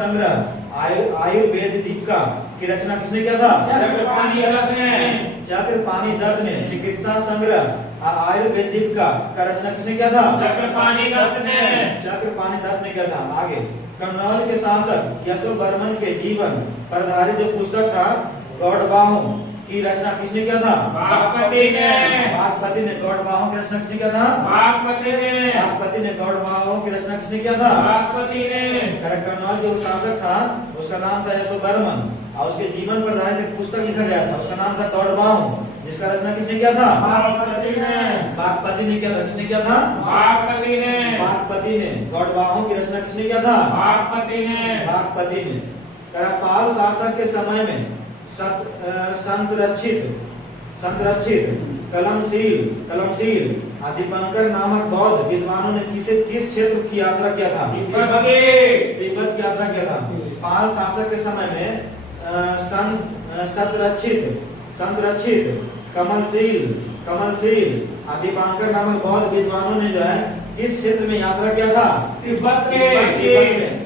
संग्रह आयुर्वेद दीपिका की रचना किसने किया था? चक्रपाणि दत्त ने। चक्रपाणि दत्त ने। चिकित्सा संग्रह आयुर्वेद दीपिका का रचना किसने किया था? चक्रपाणि दत्त ने। चक्रपाणि दत्त ने किया था। आगे, कन्नौज के शासक यशोवर्मन के जीवन पर आधारित जो पुस्तक था गौड़बाहों की रचना किसने किया था? वागपति ने। वागपति ने। गौड़बाहों की रचना किसने किया था? वागपति ने। वागपति ने। गौड़बाहों की रचना किसने किया था? वागपति ने। कन्नौज जो शासक था उसका नाम था यशोवर्मन और उसके जीवन पर आधारित एक पुस्तक लिखा गया था, उसका नाम था गौड़बाहों, जिसका रचना किसने किया था? वागपति ने। वागपति ने किया था। किसने किया था? वागपति ने। वागपति ने। गौड़बाहों की रचना किसने किया था? वागपति ने। वागपति ने। पाल शासक के समय में संरक्षित कलमशील दीपंकर नामक बौद्ध विद्वानों ने किस क्षेत्र की यात्रा किया था? तिब्बत की यात्रा किया था। पाल शासक के समय में संरक्षित कमलशील दीपंकर नामक बौद्ध विद्वानों ने जो है किस क्षेत्र में यात्रा किया था? तिब्बत में।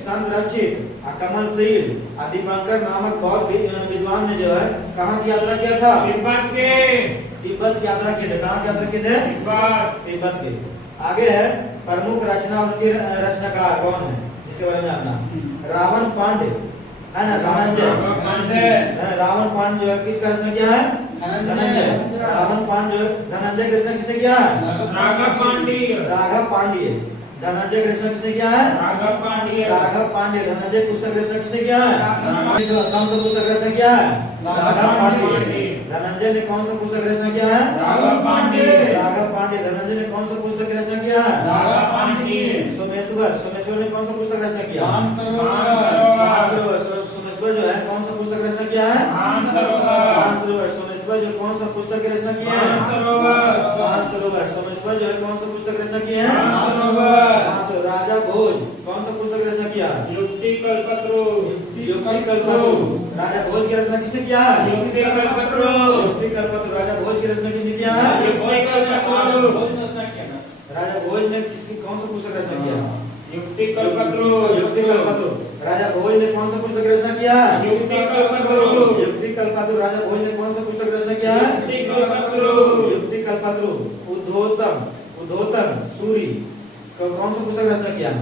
संरक्षित कमलशील दीपंकर नामक बौद्ध विद्वान ने जो है कहाँ की यात्रा किया था? तिब्बत की यात्रा किए थे। कहाँ की यात्रा किए थे? तिब्बत की। आगे है, प्रमुख रचना उनके रचनाकार कौन है इसके बारे में जानना। रावण पांडे है ना, धनंजय। रावण पांडे जो है किसका रचना किया है? धनंजय। रावण पांडे जो धनंजय की रचना किसने किया है? राघव पांड्य। धनंजय की रचना किसने किया है? राघव पांड्य। धनंजय पुस्तक रचना किसने किया है? कौन सा पुस्तक रचना किया है? राघव पांड्य। धनंजय ने कौन सा पुस्तक रचना किया है? राघव पांड्य। धनंजय ने कौन सा पुस्तक रचना किया है? सोमेश्वर ने कौन सा पुस्तक रचना किया? सोमेश्वर जो है कौन सा पुस्तक रचना किया है? मानसरोवर। सोमेश्वर जो कौन सा पुस्तक की रचना किए हैं? मानसरोवर। सोमेश्वर जो है कौन सा पुस्तक रचना किए हैं? मानसरोवर। राजा भोज कौन सा पुस्तक रचना किया? युक्तिकल्पत्रु। राजा भोज की रचना किसने किया है? युक्तिकल्पत्रु। राजा भोज की रचना किसने किया है? राजा भोज ने किसकी कौन सा पुस्तक रचना किया? युक्तिकल्पत्रु। राजा भोज ने कौन सा पुस्तक रचना किया है? युक्तिकल्पत्रु। राजा भोज ने कौन सा पुस्तक रचना किया है? युक्तिकल्पत्रु। उद्धोतम सूरी कौन सा पुस्तक रचना किया है?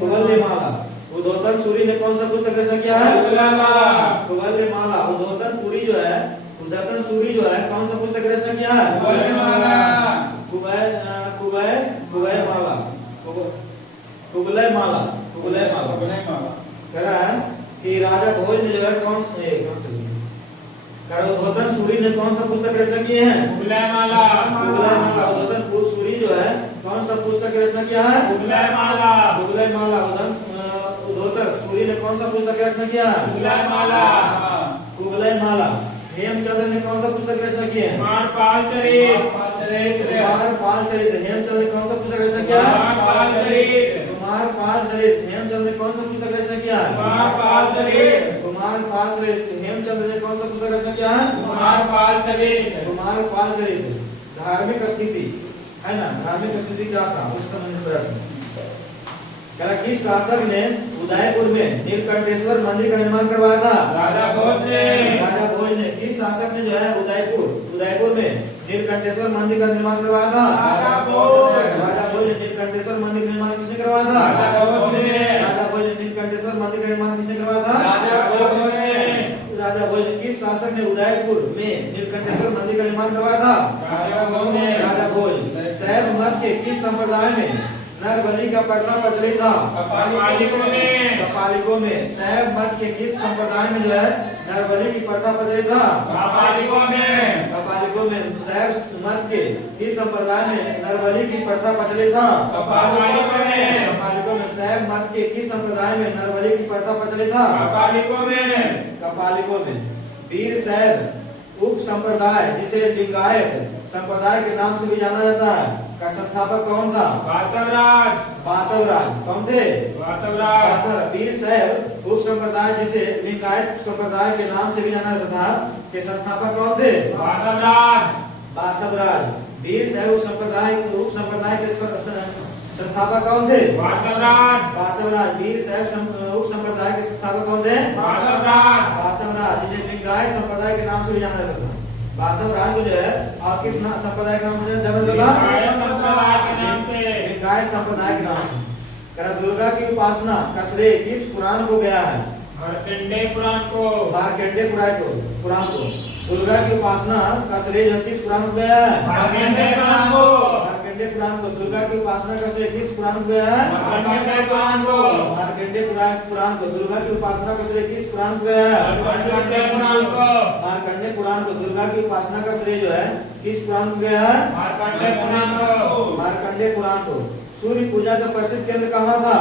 कुवलयमाला। उद्धोतन सूरी ने कौन सा पुस्तक रचना किया है? कुवलयमाला। उद्धोतन सूरी जो है कौन सा पुस्तक रचना किया है? कुवलयमाला। कह रहा है कि राजा भोज ने जो है उद्धोतन सूरी ने कौन सा पुस्तक रचना किए हैं? कुवलयमाला। उद्धोतन सूरी जो है कौन सा पुस्तक रचना किया है? कुवलयमाला। उद्धोतन सूरी ने कौन सा पुस्तक रचना किया है? कुवलयमाला। हेमचंद्र ने कौन सा पुस्तक रचना किया है? कुमारपाल चरित। हेमचंद्र ने कौन सा पुस्तक रचना किया है? कुमारपाल चरित। हेमचंद्र ने कौन सा पुस्तक रचना किया है? हेमचंद्र ने कौन सा पुस्तक रचना किया है? कुमारपाल चरित। धार्मिक स्थिति है ना, धार्मिक स्थिति क्या था उस समय प्रश्न। किस शासक ने उदयपुर में नीलकंठेश्वर मंदिर का निर्माण करवाया था? राजा भोज ने। किस शासक ने जो है उदयपुर में नीलकंठेश्वर मंदिर का निर्माण करवाया था? राजा भोज ने। नीलकंठेश्वर मंदिर का निर्माण किसने करवाया था? राजा भोज ने। नीलकंठेश्वर मंदिर का निर्माण किसने करवाया था? राजा भोज ने। किस शासक ने उदयपुर में नीलकंठेश्वर मंदिर का निर्माण करवाया था? राजा भोज। शैव मत के किस संप्रदाय में नरबलि का प्रथा प्रचलित था? कपालिकों में। शैव मत के किस संप्रदाय में जो है नरबलि की प्रथा प्रचलित था? कपालिकों में। शैव मत के किस संप्रदाय में नरबलि की प्रथा प्रचलित था? कपालिकों में। शैव मत के किस संप्रदाय में नरबलि की प्रथा प्रचलित था? कपालिकों में। वीर शैव उप संप्रदाय जिसे लिंगायत संप्रदाय के नाम से भी जाना जाता है का संस्थापक कौन था? बासवराज। कौन थे? वीर शैव उप संप्रदाय जिसे लिंगायत संप्रदाय के नाम से भी जाना जाता था के संस्थापक कौन थे? बासवराज। वीर शैव उप संप्रदाय के संस्थापक कौन थे? वासवराज। वासवराज। वीर शैव उप संप्रदाय के संस्थापक कौन थे? वासवराज। वासवराज, जिन्हें लिंगायत संप्रदाय के नाम से भी जाना जाता था। वासवराज को जो है और किस संप्रदाय के नाम से जाना जाता था? लिंगायत संप्रदाय के नाम से। लिंगायत संप्रदाय के नाम से। करा दुर्गा की उपासना का श्रेय किस पुराण को गया है? मार्कंडेय पुराण को। मार्कंडेय पुराण को। दुर्गा की उपासना का श्रेय जो किस पुराण को गया है? मार्कंडेय पुराण को। मार्कंडेय पुराण को। दुर्गा की उपासना का श्रेय किस पुराण को गया है? मार्कंडेय पुराण को। मार्कंडेय पुराण को। दुर्गा की उपासना का श्रेय किस पुराण को गया है? मार्कंडेय पुराण को। मार्कंडेय पुराण को। दुर्गा की उपासना का श्रेय जो है किस पुराण को गया है? मार्कंडेय पुराण को। मार्कंडेय पुराण को। सूर्य पूजा का प्रसिद्ध केंद्र कहाँ था?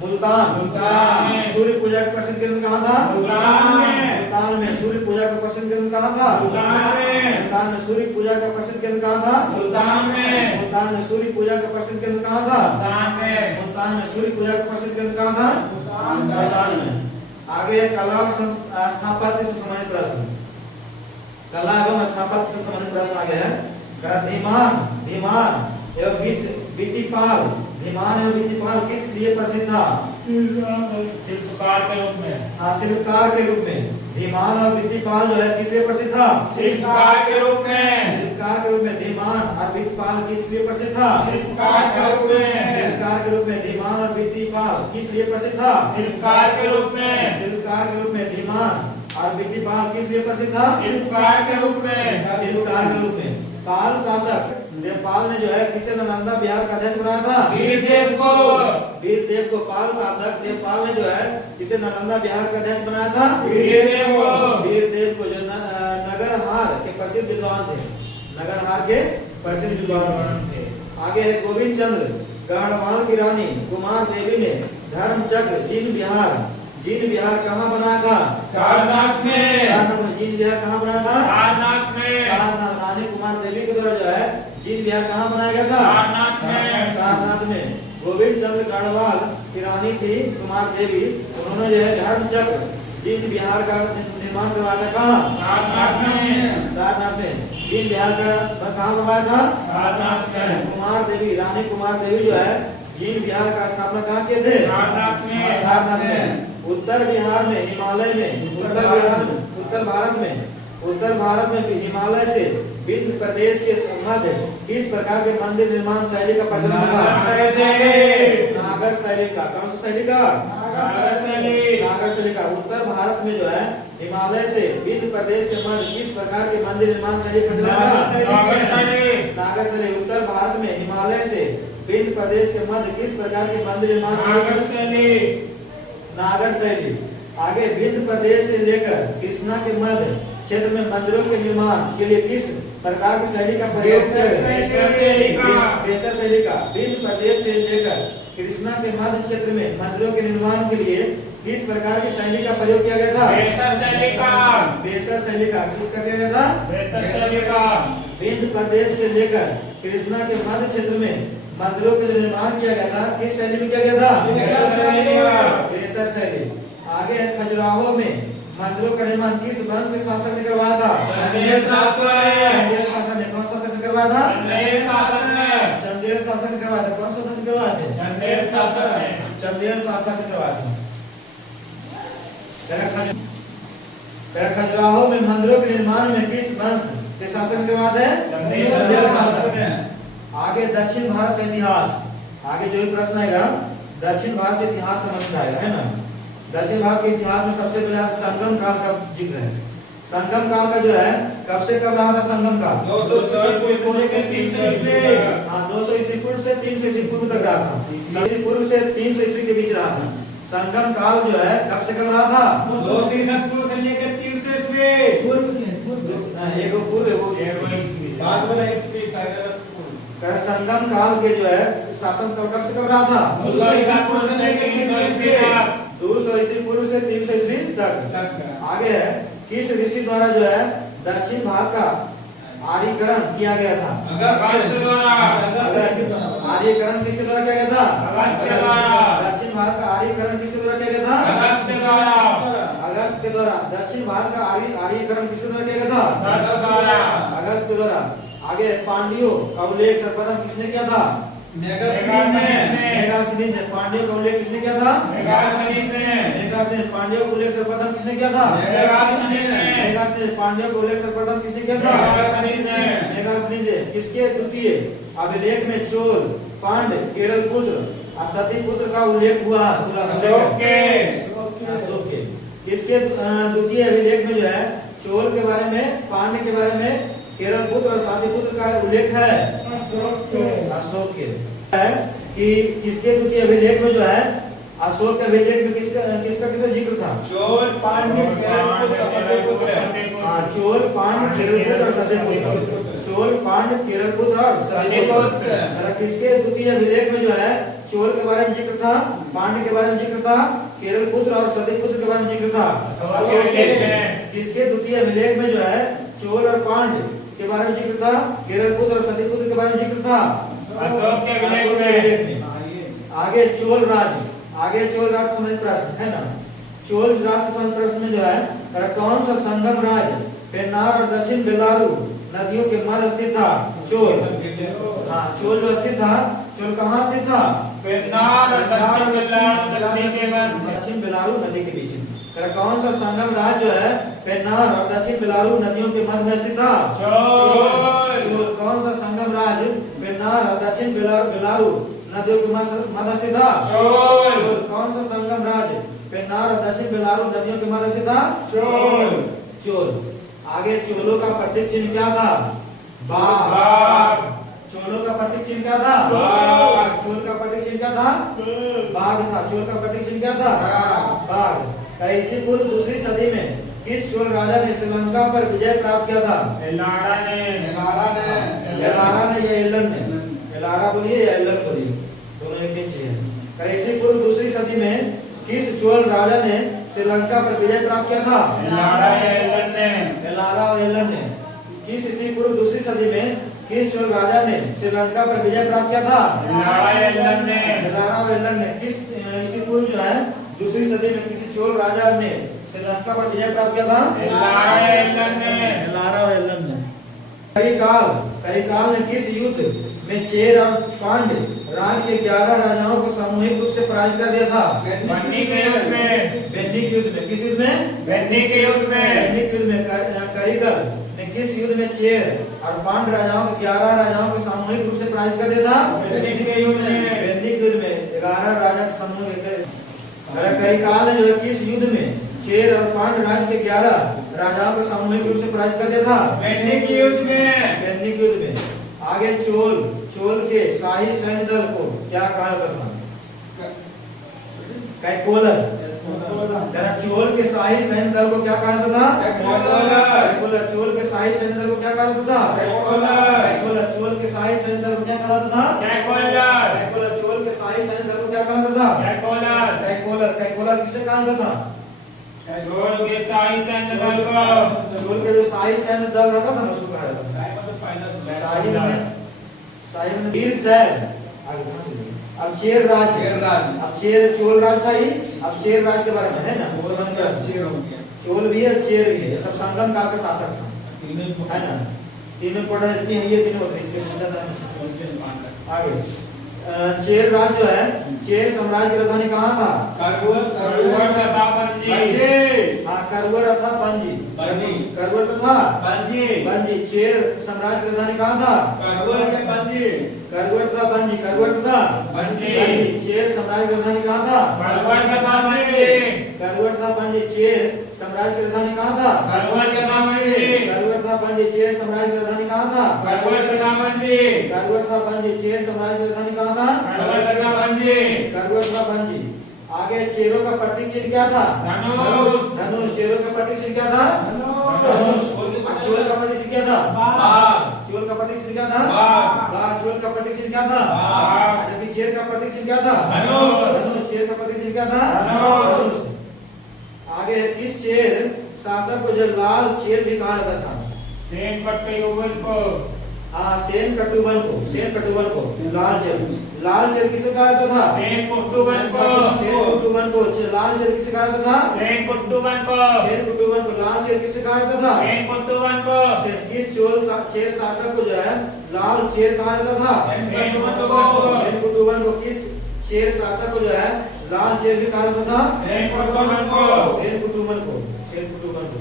मुल्तान। मुल्तान में। सूर्य पूजा का प्रसिद्ध केंद्र कहाँ था? मुल्तान में। मुल्तान में। सूर्य पूजा का प्रसिद्ध केंद्र कहाँ था? मुल्तान में। मुल्तान में। सूर्य पूजा का प्रसिद्ध केंद्र कहाँ था? मुल्तान में। मुल्तान में। सूर्य पूजा का प्रसिद्ध केंद्र कहाँ था? मुल्तान में। मुल्तान में। सूर्य पूजा का प्रसिद्ध केंद्र कहाँ था? मुल्तान में। आगे कला स्थापत्य से संबंधित प्रश्न। कला एवं स्थापत्य से संबंधित प्रश्न आगे है। धीमान एवं बीतीपाल। धीमान एवं बीतीपाल किस लिए प्रसिद्ध था? शिल्पकार के रूप में। हाँ, शिल्पकार के रूप में। धीमान और बीतीपाल जो है किस लिए प्रसिद्ध था? शिल्पकार के रूप में। शिल्पकार के रूप में। धीमान और बीतीपाल किस लिए प्रसिद्ध था? शिल्पकार के रूप में। शिल्पकार के रूप में। धीमान और बीतीपाल किस लिए प्रसिद्ध था? शिल्पकार के रूप में। शिल्पकार के रूप में। धीमान और बीतीपाल किस लिए प्रसिद्ध था? शिल्पकार के रूप में। शिल्पकार के रूप में। पाल शासक देवपाल ने जो है किसे नालंदा बिहार का अध्यक्ष बनाया था? वीरदेव को। वीरदेव को। पाल शासक देवपाल ने जो है किसे नालंदा बिहार का अध्यक्ष बनाया था? वीरदेव को। वीरदेव को, जो नगरहार के प्रसिद्ध विद्वान थे। नगरहार के प्रसिद्ध विद्वान थे। आगे है गोविंद चंद्र गढ़वाल की रानी कुमार देवी ने धर्म चक्र जीन बिहार कहाँ बनाया था? सारनाथ में। सारनाथ में। जीन बिहार कहाँ बनाया था? सारनाथ में। सारनाथ। रानी कुमार देवी के द्वारा जो है जीन बिहार कहाँ बनाया गया था? सारनाथ में। सारनाथ में। गोविंद चंद्र गढ़वाल की रानी थी कुमार देवी। उन्होंने जो है धर्म चक्र जीन बिहार का निर्माण करवाया था। कहाँ? सारनाथ में। सारनाथ में। जीन बिहार का कहाँ बनवाया था? सारनाथ में। कुमार देवी, रानी कुमार देवी जो है जीन बिहार का स्थापना कहाँ किए थे? सारनाथ में। सारनाथ में। उत्तर बिहार में, हिमालय में, उत्तर भारत में हिमालय से विंध्य प्रदेश के मध्य किस प्रकार के मंदिर निर्माण शैली का प्रचलन था? नागर शैली का। कौन सा शैली का? नागर शैली का। उत्तर भारत में जो है हिमालय से विंध्य प्रदेश के मध्य किस प्रकार के मंदिर निर्माण शैली प्रचलन था? नागर शैली। उत्तर भारत में हिमालय से विंध्य प्रदेश के मध्य किस प्रकार के मंदिर निर्माण शैली? नागर शैली। आगे विंध्य प्रदेश से लेकर कृष्णा के मध्य क्षेत्र में मंदिरों के निर्माण के लिए किस प्रकार की शैली का प्रयोग किया गया? बेसर शैली का। विंध्य प्रदेश से लेकर कृष्णा के मध्य क्षेत्र में मंदिरों के निर्माण के लिए किस प्रकार की शैली का प्रयोग किया गया था? बेसर शैली का। बेसर शैली का। किसका किया गया था? बेसर शैली का। विंध्य प्रदेश से लेकर कृष्णा के मध्य क्षेत्र में मंदिरों का जो निर्माण किया गया था किस शैली में किया गया था? बेसर शैली। आगे है खजुराहो में मंदिरों का निर्माण किस वंश के शासक ने करवाया था? चंदेल शासक ने। कौन शासक ने करवाया था? चंदेल शासक ने करवाया था। कौन शासक ने करवाया था? चंदेल शासक ने करवाया था। खजुराहो में मंदिरों के निर्माण में किस वंश के शासक ने करवाया था? चंदेल शासक। आगे दक्षिण भारत का इतिहास। आगे जो भी प्रश्न आएगा दक्षिण भारत से इतिहास समझ आएगा, है ना। दक्षिण भारत के इतिहास में सबसे पहले संगम काल का जिक्र है। संगम काल का जो है कब से कब रहा था? संगम काल 200 ईस्वी पूर्व से 300 ईस्वी। हाँ, 200 ईस्वी पूर्व से 300 ईस्वी पूर्व तक रहा था। ईस्वी पूर्व से 300 ईस्वी के बीच रहा था। संगम काल जो है कब से कब रहा था? 200 ईस्वी पूर्व से लेकर 300 ईस्वी। एगो पूर्व एगो बाद वाला ईस्वी संगम काल के जो है शासन कब से कब रहा था? 200 ईस्वी पूर्व से लेकर 300 ईस्वी तक। 200 ईस्वी पूर्व से 300 ईस्वी तक। आगे है किस ऋषि द्वारा जो है दक्षिण भारत का आर्यीकरण किया गया था? अगस्त्य द्वारा। आर्यीकरण किसके द्वारा किया गया था? अगस्त्य द्वारा। दक्षिण भारत का आर्यीकरण किसके द्वारा किया गया था? अगस्त्य द्वारा। अगस्त के द्वारा। दक्षिण भारत का आर्यीकरण किसके द्वारा किया गया था? अगस्त्य द्वारा। अगस्त के द्वारा। आगे पांड्यों का उल्लेख सर्वप्रथम किसने किया था? मेगास्थनीज ने। पांड्यों का उल्लेख किसने किया था? मेगास्थनीज ने। मेगास्थनीज। पांड्यों का उल्लेख सर्वप्रथम किसने किया था? मेगास्थनीज ने। मेगास्थनीज। पांड्यों का उल्लेख सर्वप्रथम किसने किया था? मेगास्थनीज ने। मेगास्थनीज। किसके द्वितीय अभिलेख में चोल, पांड्य, केरल पुत्र और सती पुत्र का उल्लेख हुआ? अशोक के। अशोक के। किसके द्वितीय अभिलेख में जो है चोल के बारे में, पांड्य के बारे में, केरल पुत्र और साथी पुत्र का उल्लेख है? अशोक के। है कि किसके द्वितीय अभिलेख में जो है अशोक के अभिलेख में किसका किसका जिक्र था? चोल, पांड्य, केरल पुत्र और सती पुत्र। हाँ, चोल, पांड्य, केरल पुत्र और सती पुत्र। चोल, पांड्य, केरल पुत्र और सती पुत्र। मतलब किसके द्वितीय अभिलेख में जो है चोल के बारे में जिक्र था, पांड्य के बारे में जिक्र था, केरल पुत्र और सती पुत्र के बारे में जिक्र था? अशोक के। किसके द्वितीय अभिलेख में जो है चोल और पांड्य के बारे में जिक्र था, केरल पुत्र और सती पुत्र के बारे में जिक्र था? अशोक के अभिलेख में। आगे चोल राज संबंधित प्रश्न है ना। चोल राज से संबंधित प्रश्न में जो है कौन सा संगम राज पेन्नार और दक्षिण बेलारू नदियों के मध्य स्थित था? चोल। हाँ, चोल जो स्थित था, चोल कहाँ स्थित था? पेन्नार और दक्षिण बेलारू नदी के मध्य। दक्षिण बेलारू नदी के बीच में। कौन सा संगम राज जो है पेन्नार और दक्षिण बेलारू नदियों के मध्य में स्थित था? चोल। कौन सा संगम राज पेन्नार और दक्षिण बेलारू नदियों के मध्य स्थित था? चोल। कौन सा संगम राज पेन्नार और दक्षिण बेलारू नदियों के मध्य स्थित था? चोल। आगे चोलों का प्रतीक चिन्ह क्या था? बाघ। चोलों का प्रतीक चिन्ह क्या था? बाघ। चोल का प्रतीक चिन्ह क्या था? बाघ था। चोल का प्रतीक चिन्ह क्या था? बाघ। ईसा पूर्व दूसरी सदी में किस चोल राजा ने श्रीलंका पर विजय प्राप्त किया था? एलारा ने या एल्लन ने? एलारा बोलिए या एल्लन बोलिए, दोनों एक ही चीज है। ईसा पूर्व दूसरी सदी में किस चोल राजा ने श्रीलंका पर विजय प्राप्त किया था? एलारा या एल्लन ने। एलारा और एल्लन ने। किस ईसा पूर्व दूसरी सदी में किस चोल राजा ने श्रीलंका पर विजय प्राप्त किया था? एलारा या एल्लन ने। एलारा और एल्लन ने। किस ईसा पूर्व जो है दूसरी सदी में किसी चोल राजा ने श्रीलंका पर विजय प्राप्त किया था? एलारा या एल्लन ने। एलारा और एल्लन ने। करिकाल ने किस युद्ध में चेर और पांड्य राज के 11 राजाओं को सामूहिक रूप से पराजित कर दिया था? बन्नी के युद्ध में। बेन्नी के युद्ध में। किस युद्ध में? बन्नी के युद्ध में। बेन्नी के युद्ध में। करिकल ने किस युद्ध में चेर और पांड्य राजाओं को 11 राजाओं को सामूहिक रूप से पराजित कर दिया था? बन्नी के युद्ध में। बेन्नी के युद्ध में 11 राजा के समूह। करिकाल ने जो है किस युद्ध में चेर और पांड्य राज के 11 राजाओं को सामूहिक रूप से पराजित कर दिया था? बन्नी के युद्ध में। बेन्नी के युद्ध में। आगे चोल के शाही सैन्य दल को क्या कहा जाता था? कैकोलर। चोल के शाही सैन्य दल को क्या कहा जाता था? कैकोलर। चोल के शाही सैन्य दल को क्या कहा जाता था? कैकोलर। चोल के शाही सैन्य दल को क्या कहा जाता था? कैकोलर। चोल के शाही सैन्य दल को क्या कहा जाता था? कैकोलर किसे कहा जाता था? चोल के शाही सैन्य दल को। चोल के जो शाही सैन्य दल रहता था ना उसको कहा जाता था शाही में वीर सैन। आगे कहां से? अब चेर राज। अब चेर चोल राज था ही, अब चेर राज के बारे में है ना। चोल भी है, चेर भी है, ये सब संगम काल का शासक था, है ना। तीनों पढ़ा जितनी है ये तीनों होते इसके आगे। चेर राज जो है, चेर साम्राज्य की राजधानी कहाँ था? करवर तथा बंजी। हाँ, करवर तथा बंजी। करवर तथा बंजी। चेर साम्राज्य की राजधानी कहाँ था? करवर तथा बंजी। करवर तथा बंजी। चेर साम्राज्य की राजधानी कहाँ था? करवर तथा बंजी। करवर तथा बंजी। चेर साम्राज्य की राजधानी कहाँ था? करवर तथा बंजी। करवर तथा बंजी। चेर साम्राज्य की राजधानी कहाँ था? करवर तथा बंजी। करवर तथा बंजी। चेर साम्राज्य की राजधानी कहाँ था? करवर तथा बंजी। करवर तथा बंजी। आगे चेरों का प्रतीक चिन्ह क्या था? धनुष। चेरों का प्रतीक चिन्ह क्या था? धनुष। चोल का प्रतीक चिन्ह क्या था? चोल का प्रतीक चिन्ह क्या था? चोल का प्रतीक चिन्ह क्या था? जबकि चेर का प्रतीक चिन्ह क्या था? धनुष। चेर का प्रतीक चिन्ह क्या था? धनुष। आगे किस चेर शासक को जो लाल चेर भी कहा जाता था? सेन कट्टुबन को। सेन कट्टुबन को लाल चेर। लाल चेर किसे कहा जाता था? सेन कट्टुबन को। सेन कट्टुबन कुटुबन को लाल शेर किससे कहा जाता था? सेन कुटुबन को शेर कुटुबन को लाल शेर किससे कहा जाता था? सेन कुटुबन को किस शेर शासक को जो है लाल शेर कहा जाता था? सेन कुटुबन को सेन कुटुबन को किस शेर शासक को जो है लाल शेर भी कहा जाता था? सेन कुटुबन को सेन कुटुबन को सेन कुटुबन को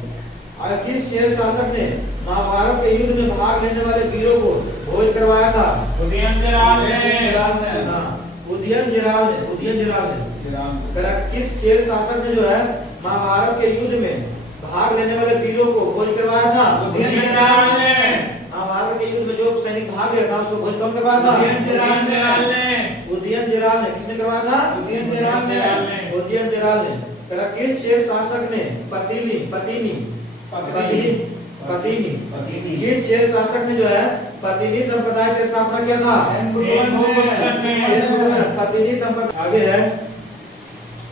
और किस शेर शासक ने महाभारत के युद्ध में भाग लेने वाले वीरों को भोज करवाया था? उदयनचराल ने हाँ, उदयनचराल ने करेक्ट। किस शेर शासक ने जो है महाभारत के युद्ध में भाग लेने वाले वीरों को भोज करवाया था? उदयनचराल ने महाभारत के युद्ध में जो सैनिक भाग लिया था उसको भोज कौन करवाया था? उदयनचराल ने किसने करवाया था? उदयनचराल ने करेक्ट। किस शेर शासक ने किस शेर शासक ने जो है पतिनी संप्रदाय की स्थापना किया था? पतिनी संप्रदाय आगे है।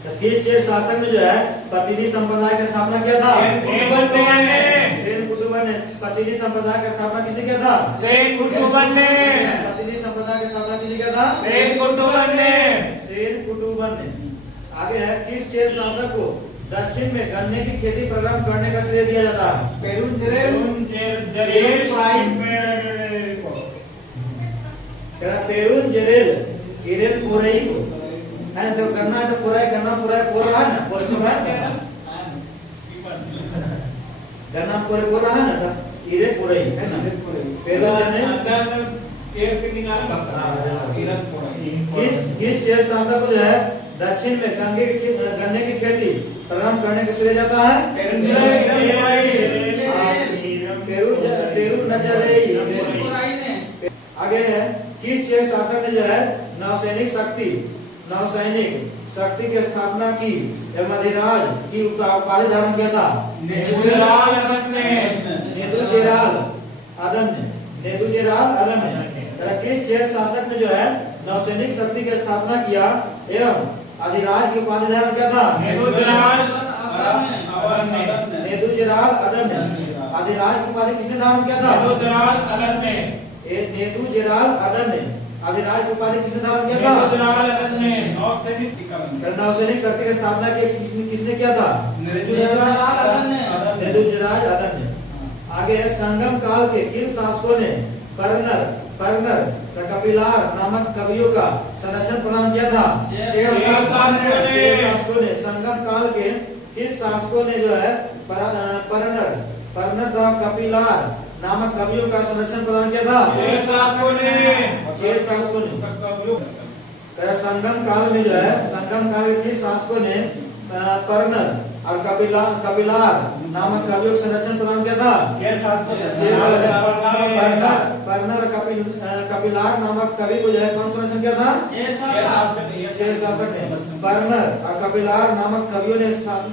तो किस शेर शासक ने जो है पतिनी संप्रदाय की स्थापना किया था? सेन कुटुबन ने। पतिनी संप्रदाय की स्थापना किसने किया था? सेन कुटुबन ने पतिनी संप्रदाय की स्थापना किसने किया था? सेन कुटुबन ने सेन कुटुबन ने। आगे है। किस शेर शासक को दक्षिण में गन्ने की खेती प्रारंभ करने का श्रेय दिया जाता है? पेरुंजरेल इरेल पोरई को है ना। तो गन्ना है तो पोराई गन्ना पोराई पोर रहा है ना, पोर रहा है गन्ना पोर रहा है ना। तो इरे पोरई है ना। किस शेर शासक को जो है दक्षिण में गन्ने की खेती प्रारंभ करने का श्रेय जाता है? आगे है। किस शेर शासक ने जो है नौसैनिक शक्ति की स्थापना की एवं अधिराज की उपाधि धारण किया था? नेदुजेराल अदन ने। किस शेर शासक ने जो है नौसैनिक शक्ति की स्थापना किया एवं अधिराज की उपाधि धारण किया था? नेदुजेराल अदन ने। अधिराज की उपाधि किसने धारण किया था? नेदुजेराल अदन ने। अधिराज की उपाधि किसने धारण किया था? नौसैनिक शक्ति की स्थापना किसने किया था? नेदुजेराल अदन ने। आगे है। संगम काल के किन शासकों ने परनर कपिलार नामक कवियों का संरक्षण प्रदान किया था? शेर शासकों ने। संगम काल के किस शासकों ने जो है परनर तथा कपिलार नामक कवियों का संरक्षण प्रदान किया था? शेर शासकों ने। संगम काल में जो है संगम काल के किस शासकों ने परनर और कपिलार नामक कवियों का संरक्षण प्रदान किया था? परनर कपिलार नामक कवि को जो है कौन संरक्षण किया था? शेर शासक ने। परनर और कपिलार नामक कवियों ने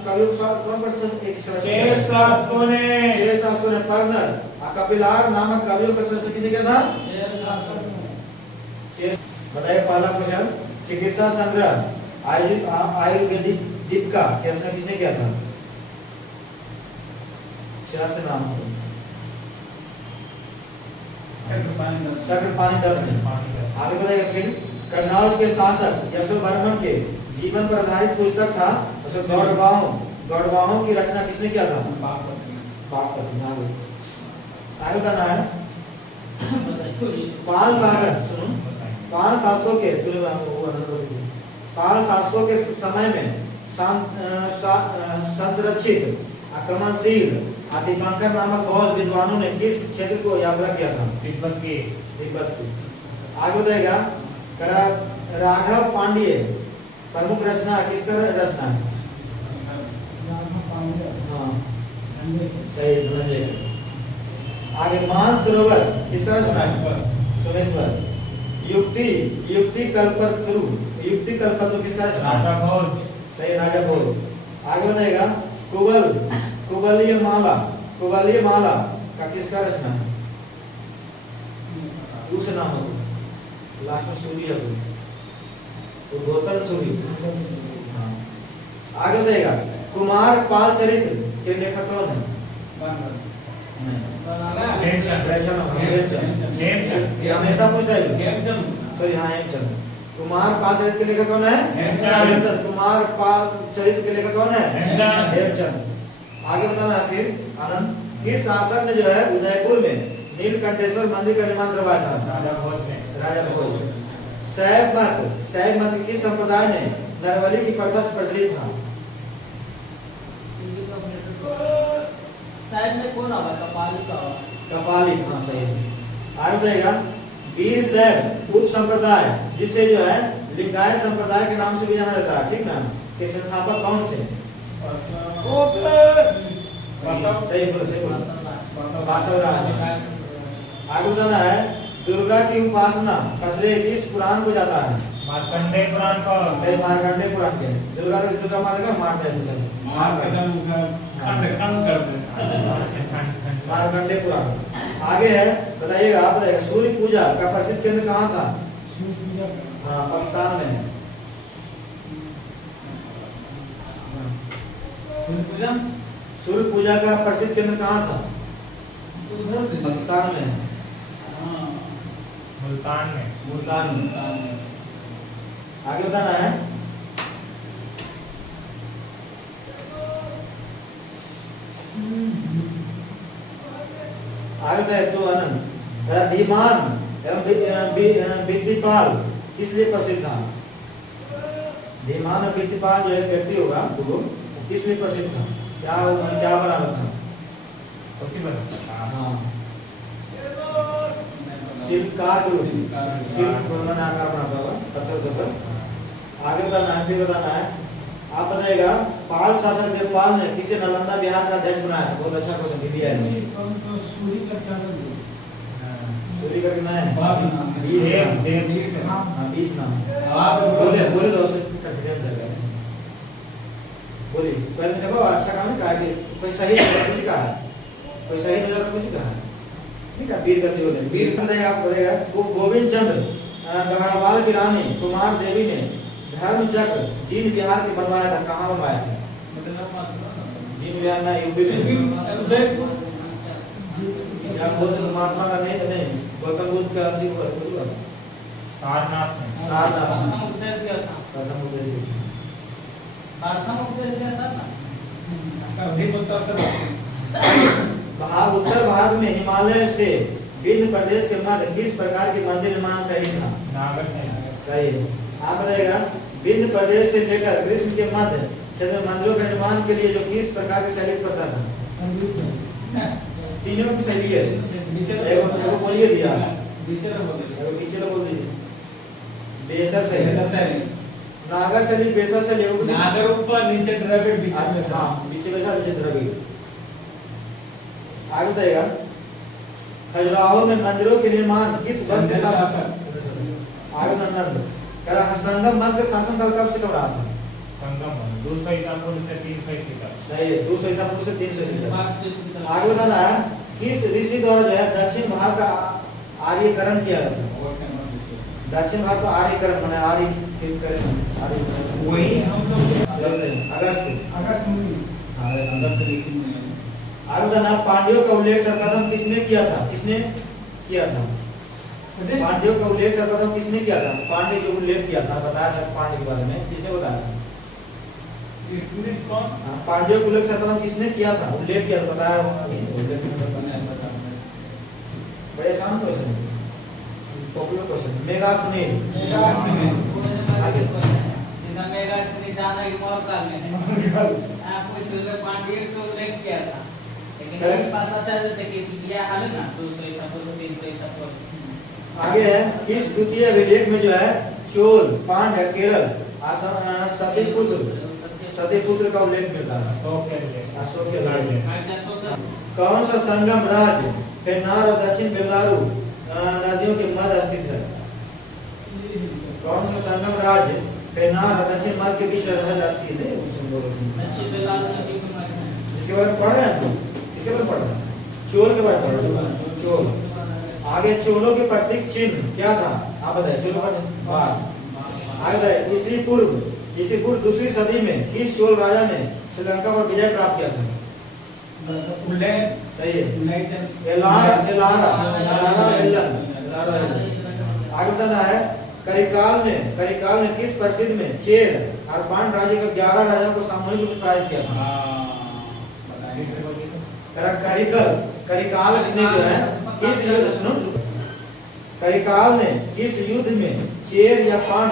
कवियों को कौन संरक्षण? शेर शासकों ने परनर और कपिलार नामक कवियों का संरक्षण किसने किया था? बताइए पहला क्वेश्चन। चिकित्सा संग्रह आयुर्वेदिक दीपिका कैसा किसने किया था? से नाम चक्रपाणि दत्त ने। आगे बताइए। फिर कन्नौज के शासक यशोवर्मन के जीवन पर आधारित पुस्तक था उसमें गौड़वाहों की रचना किसने किया था? बागपति। आगे बताना है। पाल शासकों के समय में संरक्षित आक्रमणशील दीपांकर नामक बौद्ध विद्वानों ने किस क्षेत्र को यात्रा किया था? तिब्बत की। आगे बताएगा। राघव पांड्य प्रमुख रचना किसका रचना है? सही धनंजय। आगे मानसरोवर किसका रचना है? सोमेश्वर। युक्ति कल्पतरु किसका रचना? राजा भोज। सही राजा भोज। आगे बताएगा। कुबलीय माला का किसका रचना है? दूसरा नाम है लास्ट में सूर्य तो गौतम सूर्य। आगे बताएगा। कुमार पाल चरित्र के लेखक कौन है? हमेशा पूछता है। सॉरी हाँ हेमचंद। कुमार पाल चरित्र के लेखक कौन है? हेमचंद। कुमार पाल चरित्र के लेखक कौन है? हेमचंद। आगे बताना है फिर आनंद, किस शासक ने जो है उदयपुर में नीलकंठेश्वर मंदिर का निर्माण करवाया था? राजा भोज। शैव मत के किस संप्रदाय ने नरबलि की प्रथा प्रचलित था? शायद में कौन आवा? कपाली का आवा। कपाली, हाँ सही है। आगे बताएगा वीर शैव उप संप्रदाय जिसे जो है लिंगायत संप्रदाय के नाम से भी जाना जाता है, ठीक ना, के संस्थापक कौन थे? सही बोलो बासवराज। आगे बताना है दुर्गा की उपासना का श्रेय किस पुराण को जाता है? मार्कंडेय पुराण को। सही, मार्कंडेय पुराण के। दुर्गा माता का मार्कंडेय पुराण। आगे है बताइएगा, आप बताइएगा सूर्य पूजा का प्रसिद्ध केंद्र कहाँ था? हाँ, पाकिस्तान में है। सूर्य पूजा का प्रसिद्ध केंद्र कहाँ था? पाकिस्तान में है। मुल्तान में। आगे बताना है तो आनंद रधिमान एवं बिक्तिपाल किस लिए प्रसिद्ध था? धीमान और बिक्तिपाल जो एक व्यक्ति होगा वो किस लिए प्रसिद्ध था? क्या बना था? हाँ, शिल्पकार गुरु, शिल्प आकार बनाता होगा पत्थर के ऊपर। आगे बताना है, फिर बताना है, आप बताइएगा पाल शासक देवपाल ने किसे नालंदा बिहार का अध्यक्ष बनाया था? बहुत अच्छा क्वेश्चन दिया है। सूरी करके ना है 20 नाम। बोले तो कॉन्फिडेंस है। बोलिए पहले देखो, अच्छा काम नहीं कहा कि कोई सही कुछ कहा है, कोई सही जगह कुछ कहा है, ठीक है। वीर गति होते वीर बताइए, आप बोलेगा गोविंद चंद्र गढ़वाल की रानी कुमार देवी ने धर्म चक्र जीन बिहार के बनवाया था, कहाँ बनवाया था? जीन बिहार ना यूपी में। महात्मा गांधी नहीं, गौतम बुद्ध का सारनाथ में। प्रथम उपदेश दिया था। प्रथम उपदेश दिया सर। उत्तर भारत में हिमालय से विभिन्न प्रदेश के मध्य किस प्रकार के मंदिर निर्माण शैली था? नागर सही है। आप बताइएगा विभिन्न प्रदेश से लेकर कृष्ण के मध्य क्षेत्र मंदिरों के निर्माण के लिए जो किस प्रकार की शैली प्रथा था? तीनों की शैली है। एगो बोलिए दिया, पीछे बोल दीजिए। बेसर शैली, नागर शैली, बेसर शैली। नागर ऊपर नीचे द्रविड़, बीच बेसर नीचे द्रविड़। आगे बताइएगा खजुराहो में मंदिरों के निर्माण किस वंश के शासन? आगे नंद कह संगम वंश का शासन काल कब से कब रहा था? संगम 200 ईसा पूर्व से 300 ईसा तक। सही है, 200 ईसा पूर्व से 300 ईसा तक। आगे बताना है किस ऋषि द्वारा जो है दक्षिण भारत का आर्यकरण किया था? दक्षिण भारत का आर्यकरण माने वही हम लोग अगस्त आगे बताना पांड्यों का उल्लेख सर्वप्रथम किसने किया था? पांड्यों का उल्लेख सर्वप्रथम किसने किया था? पांड्य जो उल्लेख किया था, बताया था पांड्य के बारे में, किसने बताया था? पांड्यों का उल्लेख सर्वप्रथम किसने किया था? उल्लेख किया था, बताया। बड़े आसान क्वेश्चन है, पॉपुलर क्वेश्चन। मेगास्थनी सीधा मेगास्थनी जाना ही मौका में आपको सूर्य पांड्य को उल्लेख किया था, लेकिन ये पता चल जाता कि सिया हाल ना 200 ईसा पूर्व 300 ईसा पूर्व। आगे है किस द्वितीय अभिलेख में जो है चोल, पांड्य, केरल, सतीपुत्र का उल्लेख मिलता है? अशोक के। कौन सा संगम राज्य पेन्नार और दक्षिण बेल्लारू नदियों के मध्य स्थित है? कौन सा संगम राज्य पेन्नार और दक्षिण मध्य के बीच स्थित है? इसके बारे में पढ़ रहे हैं, इसके बारे में पढ़ रहे हैं, चोल के बारे में पढ़ रहे हैं। चोल। आगे चोलों के प्रतीक चिन्ह क्या था? आप बताइए। चोलों का आगे बताइए ईसा पूर्व दूसरी सदी में किस चोल राजा ने श्रीलंका पर विजय प्राप्त किया था? सही है, एलारा। आगे बताना है करिकाल ने किस परिस्थिति में चेर और पांड राज्य के 11 राजाओं को सामूहिक रूप से पराजित किया था? करिकाल ने जो है किस युद्ध सुनो करिकाल ने किस युद्ध में चेर या पांड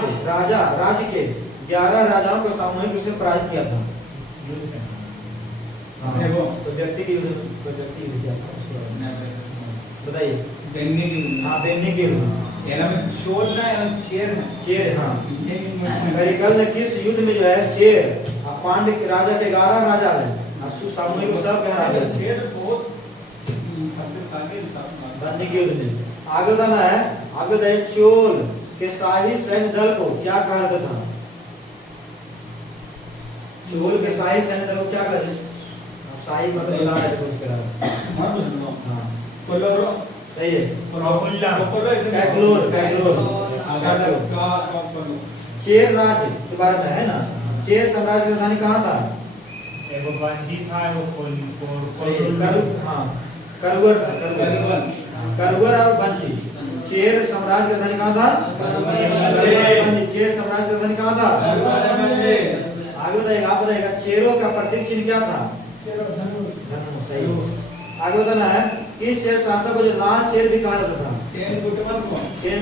राज्य के 11 राजाओं को सामूहिक रूप से पराजित किया था? हाँ, तो व्यक्ति के युद्ध क्या था उसके बारे में बताइए। हाँ, बेन्नी के युद्ध चेर। हाँ, करिकल ने किस युद्ध में जो है चेर और पांड्य के राजा के 11 राजा है सामूहिक सब कह रहा है चेर बहुत शक्तिशाली बनने के युद्ध में। आगे बताना है, आगे बताइए चोल के शाही सैन्य दल को क्या कहा जाता था? चोल के शाही सैन्य दल को क्या कहा जाता? शाही मतलब बता रहे थे कुछ कह रहा है। हाँ, कोलोरो सही है। चेर राज्य के बारे में है ना, चेर साम्राज्य की राजधानी कहाँ था? एगो बंजी था, एगो करुवर और बंजी। चेर साम्राज्य की राजधानी कहाँ था? चेर साम्राज्य की राजधानी कहाँ था? आगे बताइएगा, आप बताइएगा चेरों का प्रतीक चिन्ह क्या था? धनुष। सही। आगे बताना है किस चेर शासक को जो लाल चेर भी कहा जाता था? सेन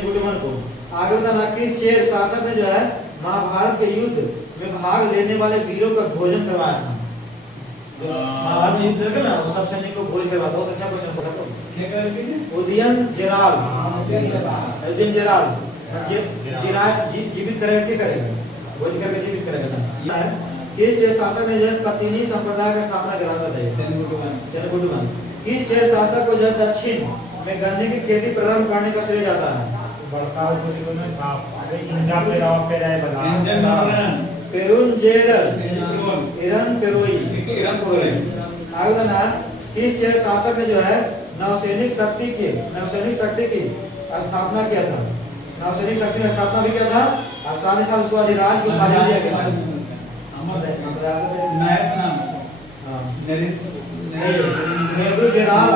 गुटमन को। आगे बताना किस चेर शासक ने जो है महाभारत के युद्ध में भाग लेने वाले वीरों का भोजन करवाया था? महाभारत में युद्ध लगे ना, उस सब सैनिक को भोज करवाया। बहुत अच्छा क्वेश्चन पूछा। उदयन जेराल जीवित करेगा, क्या करेगा? भोज करके जीवित करेगा। किस चेर शासक ने जो है पत्नी संप्रदाय का स्थापना करा था? सेन। किस चेर शासक को जो दक्षिण में गन्ने की खेती प्रारंभ करने का श्रेय जाता है? किस चेर शासक ने जो है नौसैनिक शक्ति की स्थापना किया था? नौसैनिक शक्ति की स्थापना भी किया था और साथ ही साथ उसको अधिराज की उपाधि दिया गया था। नेदुजेराल